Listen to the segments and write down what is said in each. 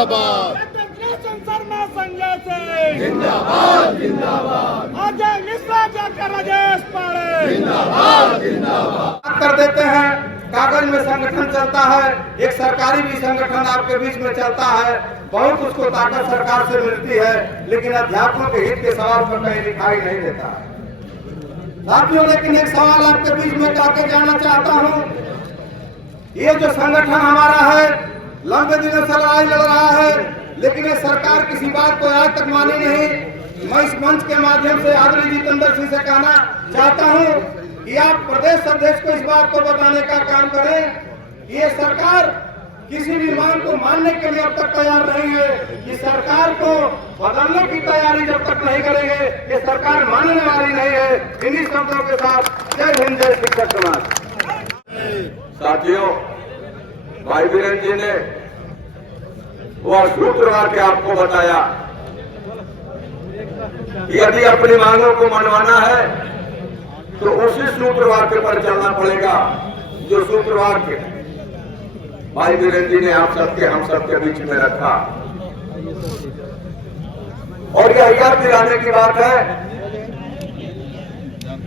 जिंदाबाद। शर्मा संजय सिंह जिंदाबाद जिंदाबाद। अजय मिश्रा जाकर राजेश पाड़े जिंदाबाद जिंदाबाद। कर देते हैं, कागज में संगठन चलता है, एक सरकारी भी संगठन आपके बीच में चलता है, बहुत उसको ताकत सरकार से मिलती है, लेकिन अध्यापकों के हित के सवाल पर कहीं दिखाई नहीं देता है साथियों। लेकिन एक सवाल आपके बीच में जाके जाना चाहता हूँ, ये जो संगठन हमारा है लंबे दिनों से लड़ाई लड़ रहा है, लेकिन ये सरकार किसी बात को आज तक मानी नहीं। मैं इस मंच के माध्यम से आदरणीय जितेंद्र सिंह से कहना चाहता हूं कि आप प्रदेश अध्यक्ष को इस बात को बताने का काम करें। ये सरकार किसी भी मांग को मानने के लिए अब तक तैयार नहीं है। कि सरकार को बदलने की तैयारी जब तक नहीं करेंगे, ये सरकार मानने वाली नहीं है। इन्हीं शब्दों के साथ जय हिंद, जय शिक्षक समाज। साथियों, भाई वीरेंद्र जी ने वह सूत्र के आपको बताया कि यदि अपनी मांगों को मनवाना है तो उसी सूत्र वाक्य पर चलना पड़ेगा जो सूत्र वाक्य भाई वीरेंद्र जी ने आप सबके हम सबके बीच में रखा। और यह याद दिलाने की बात है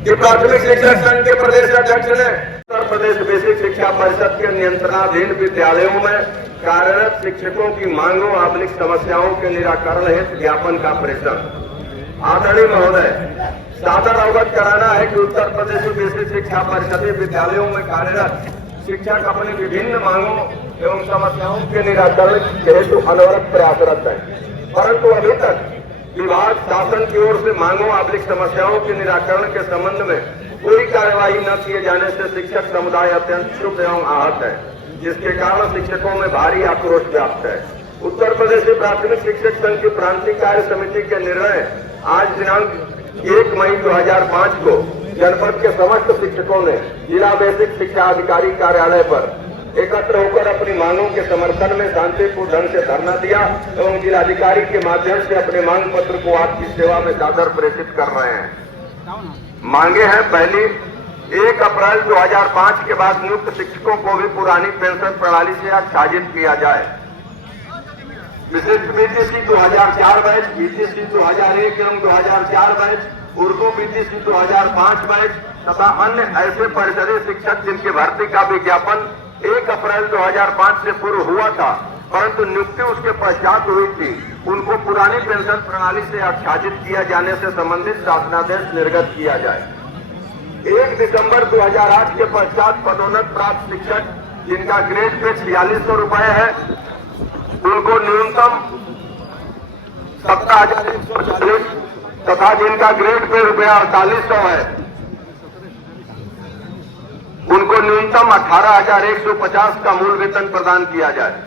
कि प्राथमिक शिक्षक संघ के प्रदेश अध्यक्ष ने उत्तर प्रदेश बेसिक शिक्षा परिषद के नियंत्रणाधीन विद्यालयों में कार्यरत शिक्षकों की मांगों आंतरिक समस्याओं के निराकरण हेतु ज्ञापन का प्रेषण। आदरणीय महोदय, सादर अवगत कराना है कि उत्तर प्रदेश बेसिक शिक्षा परिषद विद्यालयों में कार्यरत शिक्षक अपनी विभिन्न मांगों एवं समस्याओं के निराकरण के हेतु अनवरत प्रयासरत है, परंतु अभी तक विभाग शासन की ओर से मांगों आंतरिक समस्याओं के निराकरण के संबंध में कोई कार्यवाही न किए जाने से शिक्षक समुदाय अत्यंत क्षुब्ध एवं आहत है, जिसके कारण शिक्षकों में भारी आक्रोश व्याप्त है। उत्तर प्रदेश प्राथमिक शिक्षक संघ की प्रांतीय कार्य समिति के निर्णय आज दिनांक 1 मई 2005 को जनपद के समस्त शिक्षकों ने जिला बेसिक शिक्षा अधिकारी कार्यालय पर एकत्र होकर अपनी मांगों के समर्थन में शांतिपूर्ण ढंग से धरना दिया एवं जिलाधिकारी के माध्यम से अपने मांग पत्र को आपकी सेवा में सादर प्रेषित कर रहे हैं। मांगे हैं, पहली, 1 अप्रैल 2005 के बाद नियुक्त शिक्षकों को भी पुरानी पेंशन प्रणाली से आच्छादित किया जाए। विशिष्ट बीटीसी 2004 बैच, बीटीसी 2001 एवं 2004 बैच, उर्दू बीटीसी 2005 बैच तथा अन्य ऐसे परिषदीय शिक्षक जिनकी भर्ती का विज्ञापन 1 अप्रैल 2005 से पूर्व हुआ था परंतु नियुक्ति उसके पश्चात हुई थी, उनको पुरानी पेंशन प्रणाली से आच्छादित किया जाने से संबंधित शासनादेश निर्गत किया जाए। 1 दिसंबर 2008 के पश्चात पदोन्नत प्राप्त शिक्षक जिनका ग्रेड पे 4600 रुपए है, उनको न्यूनतम 17,140 तथा जिनका ग्रेड पे रुपया 4800 है, उनको न्यूनतम 18,150 का मूल वेतन प्रदान किया जाए।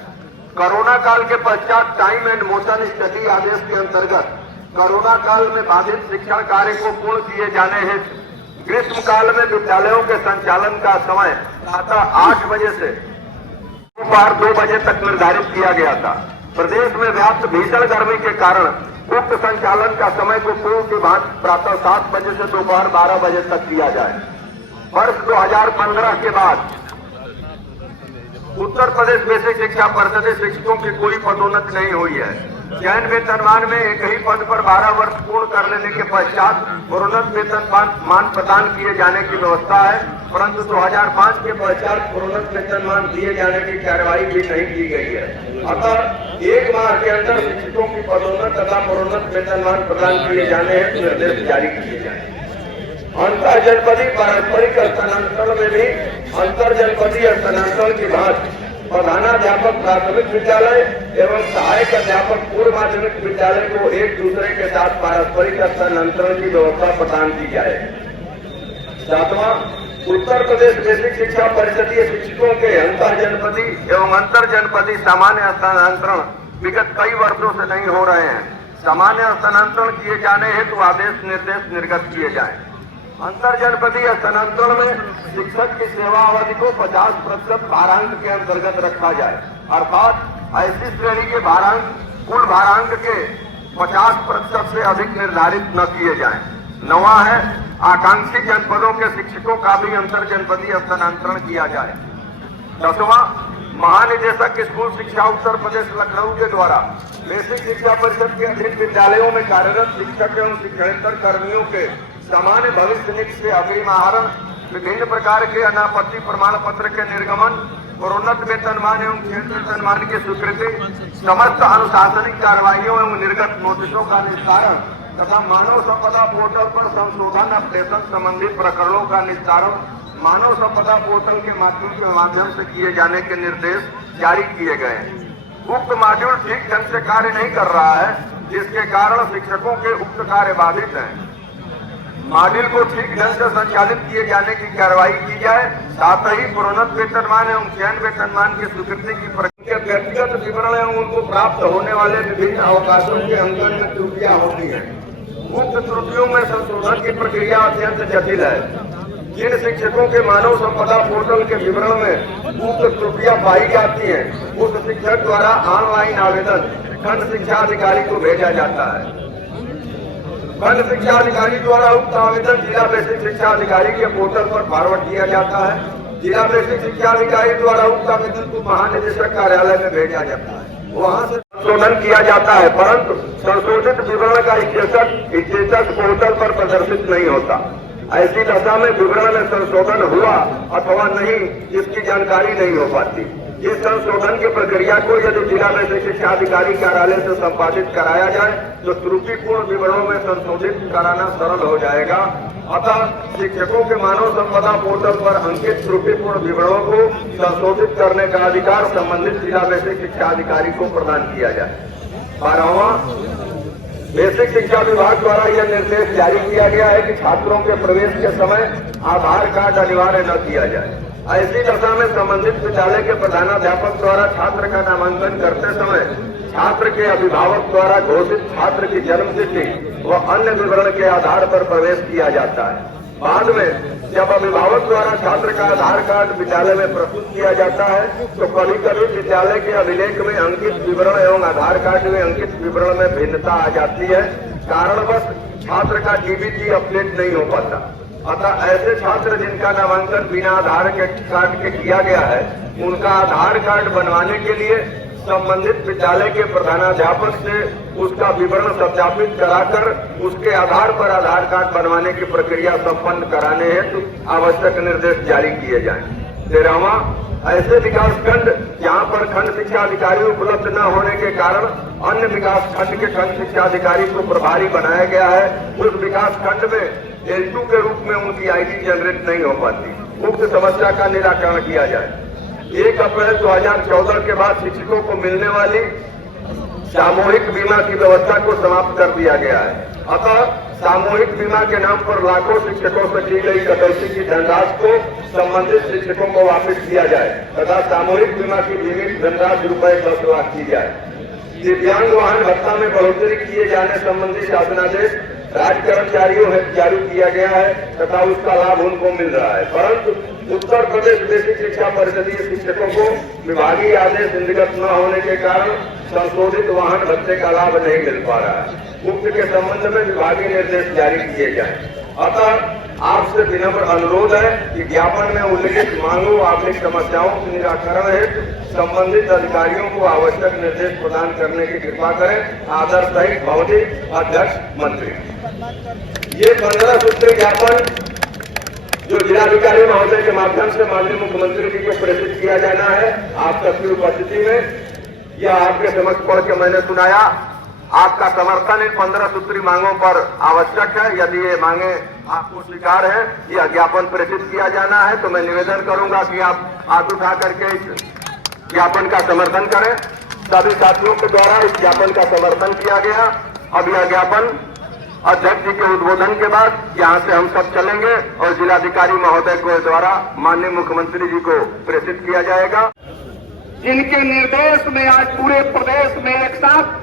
कोरोना काल के पश्चात टाइम एंड मोशन स्टडी आदेश के अंतर्गत कोरोना काल में बाधित शिक्षण कार्य को पूर्ण किए जाने हेतु ग्रीष्म काल में विद्यालयों के संचालन का समय प्रातः 8 बजे से दोपहर 2 बजे तक निर्धारित किया गया था। प्रदेश में व्याप्त भीषण गर्मी के कारण उक्त संचालन का समय को पूर्व की भांति प्रातः 7 बजे से दोपहर 12 बजे तक किया जाए। वर्ष 2015 के बाद उत्तर प्रदेश बेसिक शिक्षा परिषद शिक्षकों की कोई पदोन्नति नहीं हुई है। चयन वेतनमान में एक ही पद पर 12 वर्ष पूर्ण कर लेने के पश्चात प्रोन्नत वेतनमान प्रदान किए जाने की व्यवस्था है, परंतु 2005 के पश्चात प्रोन्नत वेतनमान दिए जाने की कार्यवाही भी नहीं की गई है। अतः 1 माह के अंदर शिक्षकों की पदोन्नत तथा प्रोन्नत वेतनमान प्रदान किए जाने हेतु निर्देश जारी किए जाए। अंतर जनपदीय पारस्परिक स्थानांतरण में भी अंतर जनपदीय स्थानांतरण की भांति प्रधानाध्यापक प्राथमिक विद्यालय एवं सहायक अध्यापक पूर्व माध्यमिक विद्यालय को एक दूसरे के साथ पारस्परिक स्थानांतरण की व्यवस्था प्रदान की जाए। 7वां, उत्तर प्रदेश बेसिक शिक्षा परिषदीय शिक्षकों के अंतर जनपदीय एवं अंतर जनपदीय सामान्य स्थानांतरण विगत कई वर्षों से नहीं हो रहे हैं। सामान्य स्थानांतरण किए जाने हेतु आदेश निर्देश निर्गत किए जाए। अंतर जनपदीय स्थानांतरण में शिक्षक की सेवा अवधि को 50% भारांक के अंतर्गत रखा जाए, अर्थात ऐसी श्रेणी के भारांक कुल भारांक के 50% से अधिक निर्धारित न किए जाएं। 9वां है, आकांक्षी जनपदों के शिक्षकों का भी अंतर जनपदीय स्थानांतरण किया जाए। 10वां, महानिदेशक स्कूल शिक्षा उत्तर प्रदेश लखनऊ के द्वारा बेसिक शिक्षा परिषद के अधीन विद्यालयों में कार्यरत शिक्षक एवं शिक्षणेतर कर्मियों के सामान्य भविष्य निधि से अग्रिम आहरण, विभिन्न प्रकार के अनापत्ति प्रमाण पत्र के निर्गमन, प्रोन्नत वेतनमान एवं क्षेत्र वेतनमान की स्वीकृति, समस्त अनुशासनिक कार्रवाइयों एवं निर्गत नोटिसों का निस्तारण तथा मानव संपदा पोर्टल पर संशोधन अपडेशन संबंधित प्रकरणों का निस्तारण मानव संपदा पोर्टल के माध्यम से किए जाने के निर्देश जारी किए गए हैं। उक्त मॉड्यूल ठीक ढंग से कार्य नहीं कर रहा है, जिसके कारण शिक्षकों के उक्त कार्य बाधित हैं। मॉड्यूल को ठीक ढंग से संचालित किए जाने की कार्रवाई की जाए, साथ ही प्रोन्नत वेतनमान एवं चयन वेतनमान की स्वीकृति की प्रक्रिया व्यक्तिगत विवरण एवं उनको प्राप्त होने वाले विभिन्न अवकाशों के अंकन में त्रुटियां होती हैं। उक्त त्रुटियों में संशोधन की प्रक्रिया अत्यंत जटिल है। जिन शिक्षकों के मानव संपदा पोर्टल के विवरण में उक्त त्रुटियां पाई जाती हैं, उस शिक्षक द्वारा ऑनलाइन आवेदन खंड शिक्षा अधिकारी को भेजा जाता है। खंड शिक्षा अधिकारी द्वारा उक्त आवेदन जिला बेसिक शिक्षा अधिकारी के पोर्टल पर फॉरवर्ड किया जाता है। जिला बेसिक शिक्षा अधिकारी द्वारा उक्त आवेदन को महानिदेशक कार्यालय में भेजा जाता है, वहां से संशोधन किया जाता है, परंतु संशोधित विवरण का स्टेटस पोर्टल पर प्रदर्शित नहीं होता। ऐसी दशा में विवरण में संशोधन हुआ अथवा नहीं, इसकी जानकारी नहीं हो पाती। इस संशोधन की प्रक्रिया को यदि जिला बेसिक शिक्षा अधिकारी कार्यालय से संपादित कराया जाए तो त्रुटिपूर्ण विवरणों में संशोधित कराना सरल हो जाएगा। अतः शिक्षकों के मानव संपदा पोर्टल पर अंकित त्रुटिपूर्ण विवरणों को संशोधित करने का अधिकार संबंधित जिला बेसिक शिक्षा अधिकारी को प्रदान किया जाए। 12वां, बेसिक शिक्षा विभाग द्वारा यह निर्देश जारी किया गया है कि छात्रों के प्रवेश के समय आधार कार्ड अनिवार्य न किया जाए। ऐसी दशा में संबंधित विद्यालय के प्रधानाध्यापक द्वारा छात्र का नामांकन करते समय छात्र के अभिभावक द्वारा घोषित छात्र की जन्म तिथि व अन्य विवरण के आधार पर प्रवेश किया जाता है। बाद में जब अभिभावक द्वारा छात्र का आधार कार्ड विद्यालय में प्रस्तुत किया जाता है तो कभी कभी विद्यालय के अभिलेख में अंकित विवरण एवं आधार कार्ड में अंकित विवरण में भिन्नता आ जाती है। कारणवश छात्र का डीबीटी अपडेट नहीं हो पाता। अतः ऐसे छात्र जिनका नामांकन बिना आधार कार्ड के किया गया है, उनका आधार कार्ड बनवाने के लिए संबंधित विद्यालय के प्रधानाध्यापक से उसका विवरण सत्यापित कराकर उसके आधार पर आधार कार्ड बनवाने की प्रक्रिया संपन्न कराने हेतु आवश्यक निर्देश जारी किए जाएं। 13वां, ऐसे विकास खंड जहां पर खंड शिक्षा अधिकारी उपलब्ध न होने के कारण अन्य विकास खंड के खंड शिक्षा अधिकारी को प्रभारी बनाया गया है, उस विकास खंड में L2 के रूप में उनकी आईडी जनरेट नहीं हो पाती। उक्त समस्या का निराकरण किया जाए। 1 अप्रैल 2014 के बाद शिक्षकों को मिलने वाली सामूहिक बीमा की व्यवस्था को समाप्त कर दिया गया है। अतः सामूहिक बीमा के नाम पर लाखों शिक्षकों से की गई कटौती की धनराशि को संबंधित शिक्षकों को वापस किया जाए तथा सामूहिक बीमा की बीमित धनराशि ₹10 लाख की जाए। दिव्यांग वाहन भत्ता में बढ़ोतरी किए जाने संबंधी शासनादेश राज्य कर्मचारियों हेतु जारी किया गया है तथा उसका लाभ उनको मिल रहा है, परंतु उत्तर प्रदेश बेसिक शिक्षा परिषदीय शिक्षकों को विभागीय आदेश निर्गत न होने के कारण संशोधित वाहन भत्ते का लाभ नहीं मिल पा रहा है। उक्त के संबंध में विभागीय निर्देश जारी किए जाए। अतः आपसे विनम्र अनुरोध है कि ज्ञापन में उल्लिखित मांगों आर्थिक समस्याओं के निराकरण हेतु संबंधित अधिकारियों को आवश्यक निर्देश प्रदान करने की कृपा करें। आदर सहित भवती अध्यक्ष मंत्री। ये 15 सूत्री ज्ञापन जो जिलाधिकारी महोदय के माध्यम से माननीय मुख्यमंत्री जी को प्रेषित किया जाना है, आप सबकी उपस्थिति में यह आपके समक्ष पढ़ के मैंने सुनाया। आपका समर्थन इन 15 सूत्री मांगों पर आवश्यक है। यदि ये मांगे आपको स्वीकार है, यह ज्ञापन प्रेषित किया जाना है, तो मैं निवेदन करूंगा कि आप हाथ उठा करके इस ज्ञापन का समर्थन करें। सभी साथियों के द्वारा इस ज्ञापन का समर्थन किया गया। अब यह ज्ञापन अध्यक्ष जी के उद्बोधन के बाद यहाँ से हम सब चलेंगे और जिलाधिकारी महोदय को द्वारा माननीय मुख्यमंत्री जी को प्रेषित किया जाएगा। जिनके निर्देश में आज पूरे प्रदेश में एक साथ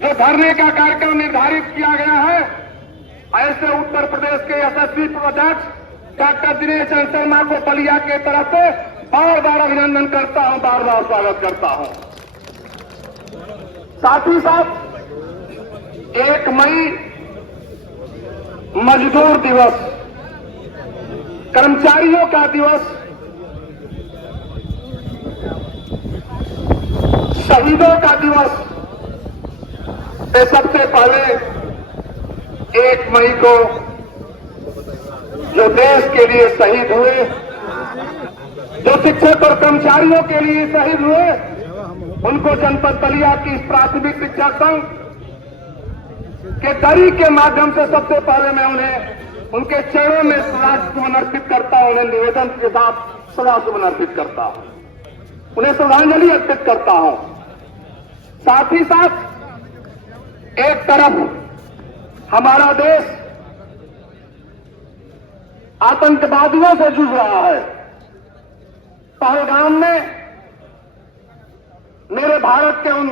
जो धरने का कार्यक्रम निर्धारित किया गया है, ऐसे उत्तर प्रदेश के यशस्वी अध्यक्ष डॉक्टर दिनेश चंद्र शर्मा को बलिया के तरफ से बार बार अभिनंदन करता हूं, बार बार स्वागत करता हूं। साथ ही साथ 1 मई मजदूर दिवस, कर्मचारियों का दिवस, शहीदों का दिवस पे सबसे पहले 1 मई को जो देश के लिए शहीद हुए, जो शिक्षक और कर्मचारियों के लिए शहीद हुए, उनको जनपद बलिया की इस प्राथमिक शिक्षा संघ के दरी के माध्यम से सबसे पहले मैं उन्हें उनके चरणों में श्रद्धासुमन अर्पित करता हूं, उन्हें निवेदन के साथ श्रद्धासुमन अर्पित करता हूं, उन्हें श्रद्धांजलि अर्पित करता हूं। साथ ही साथ एक तरफ हमारा देश आतंकवादियों से जूझ रहा है। पहलगाम में मेरे भारत के उन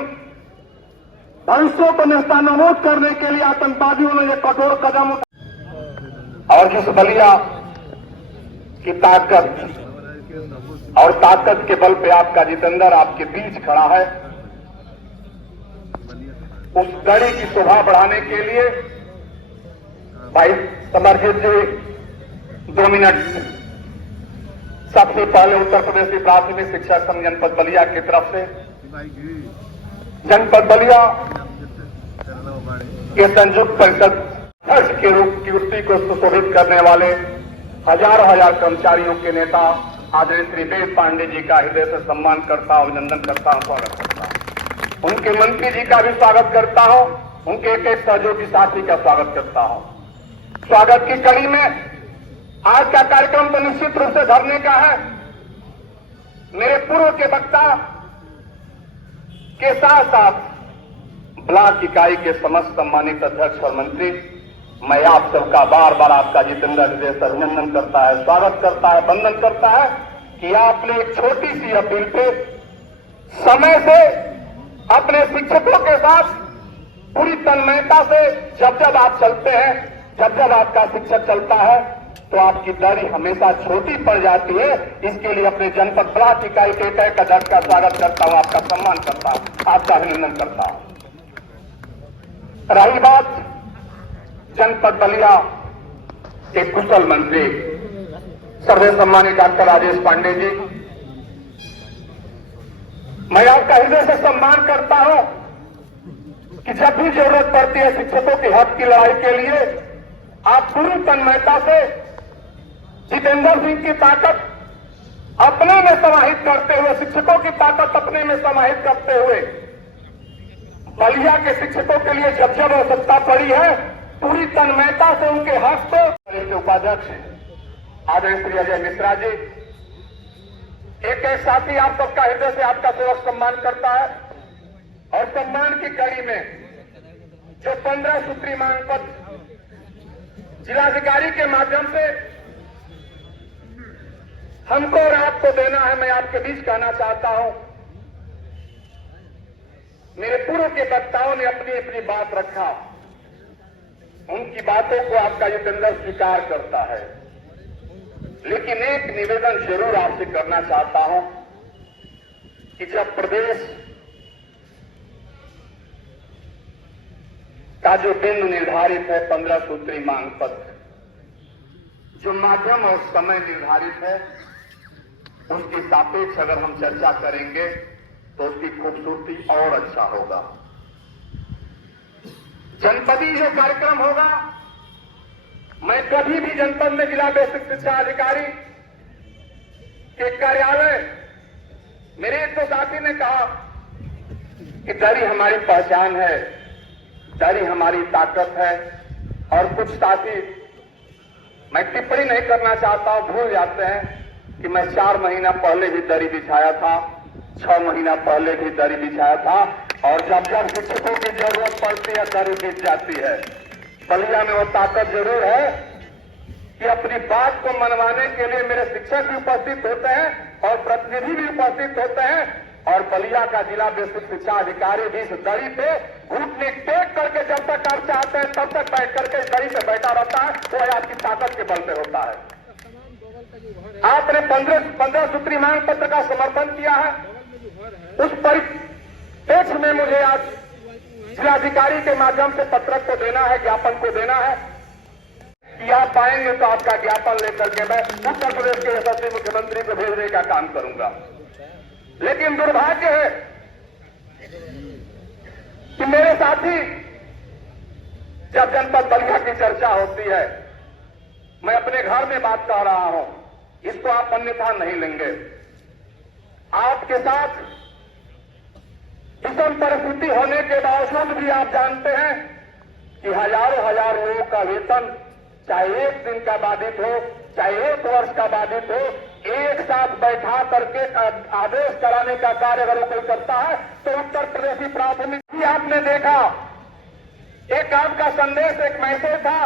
भविष्यों को नेस्तनाबूद करने के लिए आतंकवादियों ने एक कठोर कदम उठाया और जिस बलिया की ताकत और ताकत के बल पे आपका जितेंद्र आपके बीच खड़ा है, उस गढ़ी की शोभा बढ़ाने के लिए भाई समरजीत जी 2 मिनट सबसे पहले उत्तर प्रदेश की प्राथमिक शिक्षा संघ जनपद बलिया की तरफ से जनपद बलिया के संयुक्त परिषद अध्यक्ष के रूप की कीर्ति को सुशोभित करने वाले हजारों कर्मचारियों के नेता आदरणीय श्री वेद पांडे जी का हृदय से सम्मान करता हूं, अभिनंदन करता हूं, स्वागत करता हूं। उनके मंत्री जी का भी स्वागत करता हूं, उनके एक सहयोगी साथी का स्वागत करता हूं। स्वागत की कड़ी में आज का कार्यक्रम तो निश्चित रूप से धरने का है। मेरे पूर्व के वक्ता के साथ साथ ब्लॉक इकाई के समस्त सम्मानित अध्यक्ष और मंत्री, मैं आप सबका बार बार आपका जितेंद्र हृदय से अभिनंदन करता है, स्वागत करता है, वंदन करता है कि आपने एक छोटी सी अपील पे समय से अपने शिक्षकों के साथ पूरी तन्मयता से जब आप चलते हैं, जब आपका शिक्षक चलता है तो आपकी दरी हमेशा छोटी पड़ जाती है। इसके लिए अपने जनपद ब्लॉक इकाई के एक अध्यक्ष का स्वागत करता हूं, आपका सम्मान करता हूं, आपका अभिनंदन करता हूं। रही बात जनपद बलिया के कुशल मंत्री सर्वे सम्मानित डॉक्टर राजेश पांडे जी, मैं आपका हृदय से सम्मान करता हूं कि जब भी जरूरत पड़ती है शिक्षकों के हक की लड़ाई के लिए आप पूरी तन्मयता से जितेंद्र सिंह की ताकत अपने में समाहित करते हुए, शिक्षकों की ताकत अपने में समाहित करते हुए बलिया के शिक्षकों के लिए जब आवश्यकता पड़ी है पूरी तन्मयता से उनके हक को उपाध्यक्ष आदरणीय श्री अजय मिश्रा जी, एक साथी आप सबका हृदय से आपका सेवक सम्मान करता है और सम्मान की कड़ी में जो 15 सूत्री मांग पत्र जिलाधिकारी के माध्यम से हमको और आपको देना है, मैं आपके बीच कहना चाहता हूं। मेरे पूर्व के वक्ताओं ने अपनी अपनी बात रखा, उनकी बातों को आपका जितेंद्र स्वीकार करता है, लेकिन एक निवेदन जरूर आपसे करना चाहता हूं कि जब प्रदेश का जो बिंदु निर्धारित है 15 सूत्री मांग पत्र, जो माध्यम और समय निर्धारित है, उसके सापेक्ष अगर हम चर्चा करेंगे तो उसकी खूबसूरती और अच्छा होगा। जनपदी जो कार्यक्रम होगा, मैं कभी भी जनपद में जिला बेसिक शिक्षा अधिकारी के कार्यालय, मेरे एक दो साथी ने कहा कि दरी हमारी पहचान है, दरी हमारी ताकत है, और कुछ साथी, मैं टिप्पणी नहीं करना चाहता हूं, भूल जाते हैं कि मैं 4 महीना पहले भी दरी बिछाया था, 6 महीना पहले भी दरी बिछाया था, और जब शिक्षकों की जरूरत पड़ती है दरी बिछ जाती है। बलिया में वो ताकत जरूर है कि अपनी बात को मनवाने के लिए मेरे शिक्षक भी उपस्थित होते हैं और प्रतिनिधि भी उपस्थित होते हैं, और बलिया का जिला बेसिक शिक्षा अधिकारी भी इस दरी पे घुटने टेक करके जब तक आप चाहते हैं तब तक बैठ करके इस दरी पे बैठा रहता है, वो आपकी ताकत के बल पे होता है। आपने 15 सूत्री मांग पत्र का समर्थन किया है, उस परिप्रेक्ष्य में मुझे आज जिलाधिकारी के माध्यम से पत्रक को देना है, ज्ञापन को देना है कि आप पाएंगे तो आपका ज्ञापन लेकर के मैं उत्तर प्रदेश के यशस्वी मुख्यमंत्री को भेजने का काम करूंगा। लेकिन दुर्भाग्य है कि मेरे साथी, जब जनपद बलिया की चर्चा होती है, मैं अपने घर में बात कर रहा हूं, इसको आप अन्यथा नहीं लेंगे। आपके साथ विषम परिस्थिति होने के बावजूद भी आप जानते हैं कि हजारों हजार लोगों का वेतन, चाहे एक दिन का बाधित हो, चाहे एक वर्ष का बाधित हो, एक साथ बैठा करके आदेश कराने का कार्य अगर कोई करता है तो उत्तर प्रदेश की प्राथमिक भी आपने देखा। एक आपका संदेश, एक मैसेज था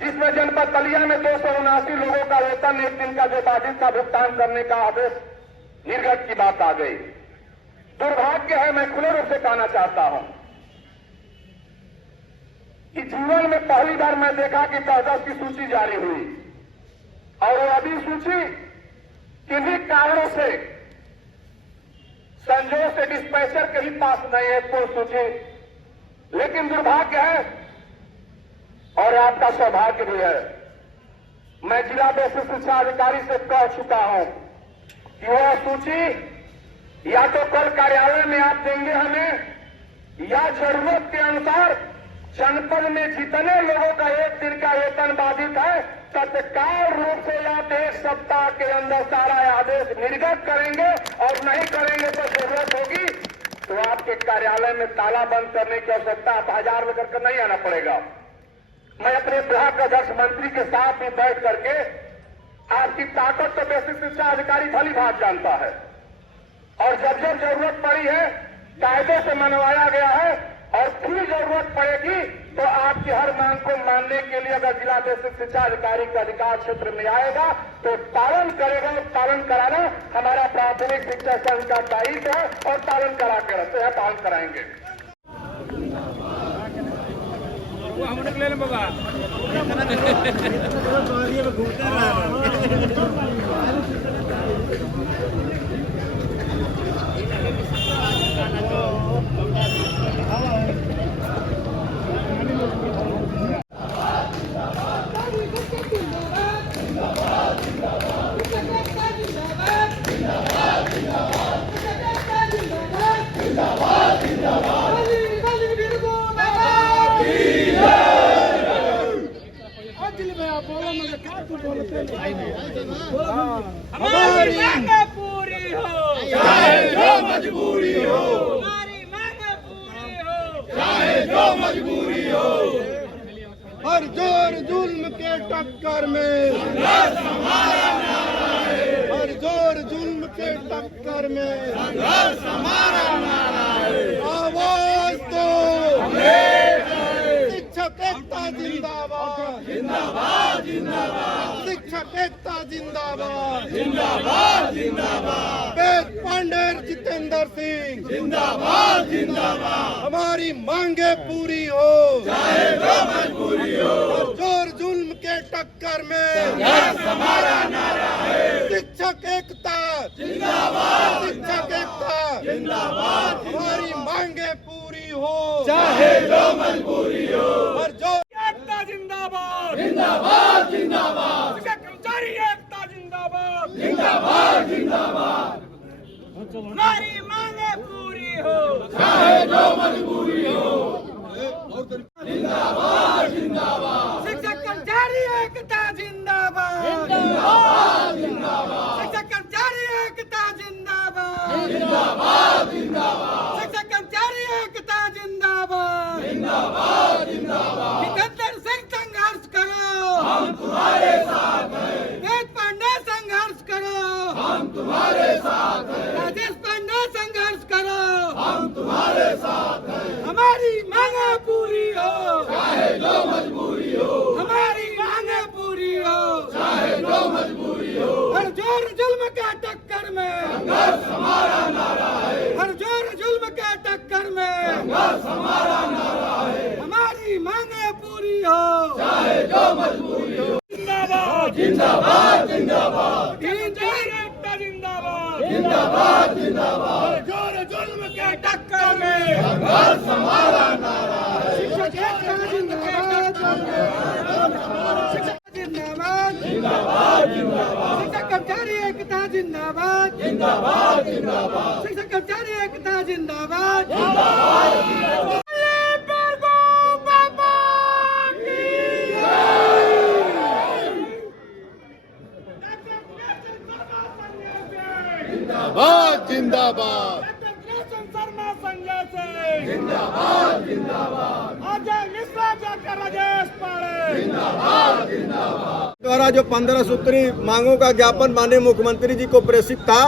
जिसमें जनपद बलिया में 279 लोगों का वेतन एक दिन का जो बाधित का भुगतान करने का आदेश निर्गत की बात आ गई। दुर्भाग्य है, मैं खुले रूप से कहना चाहता हूं कि जीवन में पहली बार मैं देखा कि 10 की सूची जारी हुई और वो अभी सूची किन्हीं कारणों से, संजोग से डिस्पैचर के ही पास नहीं है कोई सूची, लेकिन दुर्भाग्य है और आपका सौभाग्य भी है। मैं जिला बेसिक शिक्षा अधिकारी से कह चुका हूं कि वह सूची या तो कल कार्यालय में आप देंगे हमें, या जरूरत के अनुसार जनपद में जितने लोगों का एक दिन का वेतन बाधित है तत्काल रूप से आप 1 सप्ताह के अंदर सारा आदेश निर्गत करेंगे, और नहीं करेंगे तो जरूरत होगी तो आपके कार्यालय में ताला बंद करने की आवश्यकता, आप 1000 लेकर के नहीं आना पड़ेगा। मैं अपने विभाग अध्यक्ष मंत्री के साथ भी बैठ करके, आपकी ताकत तो बेसिक शिक्षा अधिकारी भली भांति जानता है, और जब जब जरूरत पड़ी है कायदे से मनवाया गया है, और फिर जरूरत पड़ेगी तो आपकी हर मांग को मानने के लिए अगर जिला बेसिक शिक्षा अधिकारी के अधिकार क्षेत्र में आएगा तो पालन करेगा, और पालन कराना हमारा प्राथमिक शिक्षा संघ का दायित्व है, और पालन करा के रहते हैं, पालन कराएंगे। हमारी मांगे पूरी हो, चाहे जो मजबूरी हो, हमारी मांगे पूरी हो, चाहे जो मजबूरी हो। हर जोर जुल्म के टक्कर में संघर्ष हमारा नारा है, हर जोर जुल्म के टक्कर में संघर्ष हमारा नारा है। आवाज दो, शिक्षक एकता जिंदाबाद, जिंदाबाद जिंदाबाद, शिक्षक एकता जिंदाबाद, जिंदाबाद जिंदाबाद, वेद पांडे जितेंद्र सिंह जिंदाबाद जिंदाबाद, हमारी मांगे पूरी हो, चाहे जो मजबूरी हो, हर जोर जुल्म के टक्कर में संघर्ष हमारा नारा है। शिक्षक एकता जिंदाबाद, शिक्षक एकता जिंदाबाद, हमारी मांगे पूरी हो, चाहे जो मजबूरी हो। हर जोर एकता जिंदाबाद, जिंदाबाद जिंदाबाद, शिक्षक कर्मचारी एकता जिंदाबाद, जिंदाबाद जिंदाबाद, हमारी मांगे पूरी हो, चाहे जो मजबूरी हो। जिंदाबाद जिंदाबाद, शिक्षक कर्मचारी एकता जिंदाबाद, जिंदाबाद जिंदाबाद, शिक्षक कर्मचारी एकता जिंदाबाद, जिंदाबाद जिंदाबाद, शिक्षक कर्मचारी एकता जिंदाबाद, जिंदाबाद जिंदाबाद, जितेंद्र सिंह संघर्ष करो, हम तुम्हारे साथ हैं। वेद पांडे संघर्ष करो, हम तुम्हारे साथ हैं। राजेश पांडे संघर्ष करो, हम तुम्हारे साथ हैं। हमारी मांगे पूरी हो, चाहे जो मजबूरी हो, हमारी मांगे पूरी हो, चाहे जो मजबूरी हो। हर जोर जुल्म के टक्कर में संघर्ष हमारा नारा है, हर जोर जुल्म के टक्कर में संघर्ष हमारा नारा है। हमारी मांगे पूरी हो, चाहे जो मजबूरी हो। जिंदाबाद जिंदाबाद जिंदाबाद, एकता जिंदाबाद, जिंदाबाद जिंदाबाद, हर जोर जुल्म के टक्कर में संघर्ष हमारा नारा है। शिक्षक एकता जिंदाबाद, शिक्षक जिंदाबाद, जिंदाबाद जिंदाबाद, शिक्षक कर्मचारी एकता जिंदाबाद, जिंदाबाद जिंदाबाद, शिक्षक कर्मचारी एकता जिंदाबाद जिंदाबाद जिंदाबाद शर्मा संघाचे जिंदाबाद जिंदाबाद अजय मिश्रा जाकर राजेश पाड़े द्वारा जो 15 सूत्री मांगों का ज्ञापन माननीय मुख्यमंत्री जी को प्रेषित था,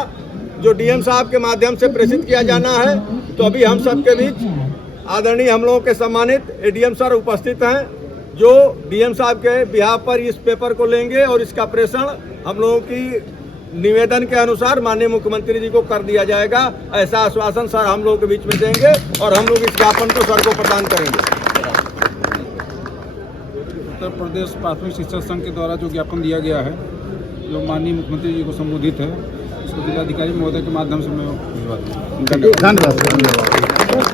जो डीएम साहब के माध्यम से प्रेषित किया जाना है, तो अभी हम सबके बीच आदरणीय हम लोगों के सम्मानित एडीएम सर उपस्थित हैं, जो डीएम साहब के बिहाफ पर इस पेपर को लेंगे और इसका प्रेषण हम लोगों की निवेदन के अनुसार माननीय मुख्यमंत्री जी को कर दिया जाएगा। ऐसा आश्वासन सर हम लोगों के बीच में देंगे और हम लोग इस ज्ञापन को सर को प्रदान करेंगे। उत्तर प्रदेश प्राथमिक शिक्षक संघ के द्वारा जो ज्ञापन दिया गया है, जो माननीय मुख्यमंत्री जी को संबोधित है, इसको जिलाधिकारी महोदय के माध्यम से मैं भिजवा दूंगा। धन्यवाद।